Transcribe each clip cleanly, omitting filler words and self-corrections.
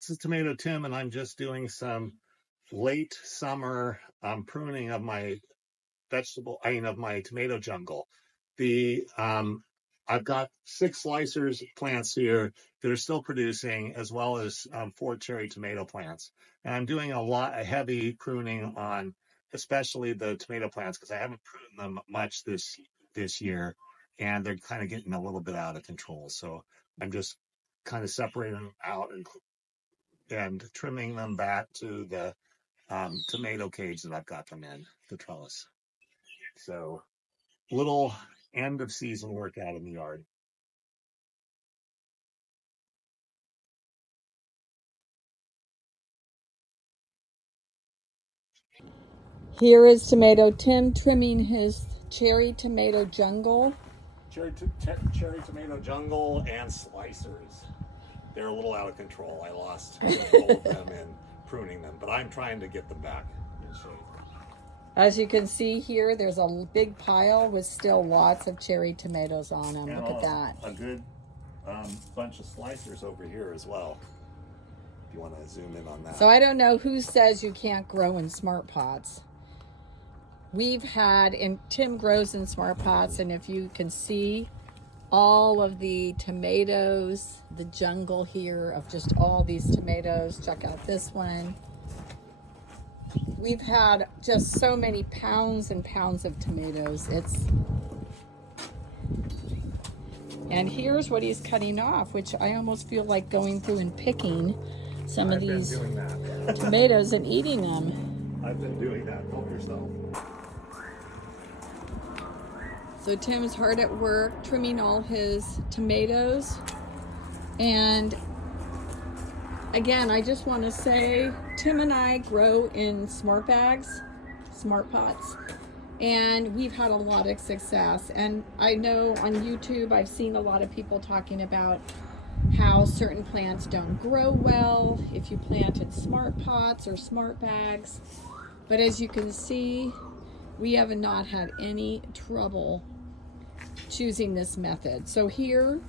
This is Tomato Tim, and I'm just doing some late summer pruning of my of my tomato jungle. The I've got 6 slicers plants here that are still producing, as well as 4 cherry tomato plants. And I'm doing a heavy pruning on, especially the tomato plants, because I haven't pruned them much this year, and they're kind of getting a little bit out of control. So I'm just kind of separating them out and trimming them back to the tomato cage that I've got them in, the trellis. So little end of season workout in the yard. Here is Tomato Tim trimming his cherry tomato jungle. Cherry tomato jungle and slicers. They're a little out of control. I lost control of them in pruning them, but I'm trying to get them back in shape. As you can see here, there's a big pile with still lots of cherry tomatoes on them. And look at that. A good bunch of slicers over here as well, if you want to zoom in on that. So I don't know who says you can't grow in smart pots. Tim grows in smart pots, and if you can see all of the tomatoes, the jungle here of just all these tomatoes. Check out this one. We've had just so many pounds and pounds of tomatoes. And here's what he's cutting off, which I almost feel like going through and picking some of these tomatoes and eating them. I've been doing that. Help yourself. So Tim's hard at work trimming all his tomatoes. And again, I just want to say, Tim and I grow in smart bags, smart pots, and we've had a lot of success. And I know on YouTube, I've seen a lot of people talking about how certain plants don't grow well if you plant in smart pots or smart bags. But as you can see, we have not had any trouble choosing this method. So here,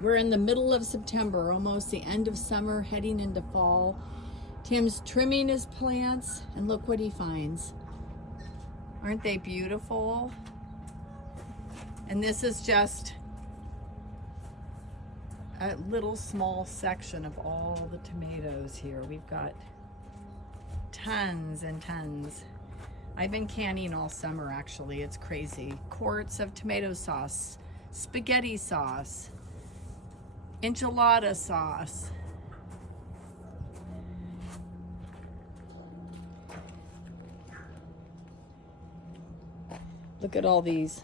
we're in the middle of September, almost the end of summer, heading into fall. Tim's trimming his plants, and look what he finds. Aren't they beautiful? And this is just a little small section of all the tomatoes here. We've got tons and tons. I've been canning all summer, actually. It's crazy. Quarts of tomato sauce, spaghetti sauce, enchilada sauce. Look at all these.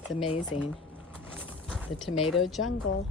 It's amazing. The tomato jungle.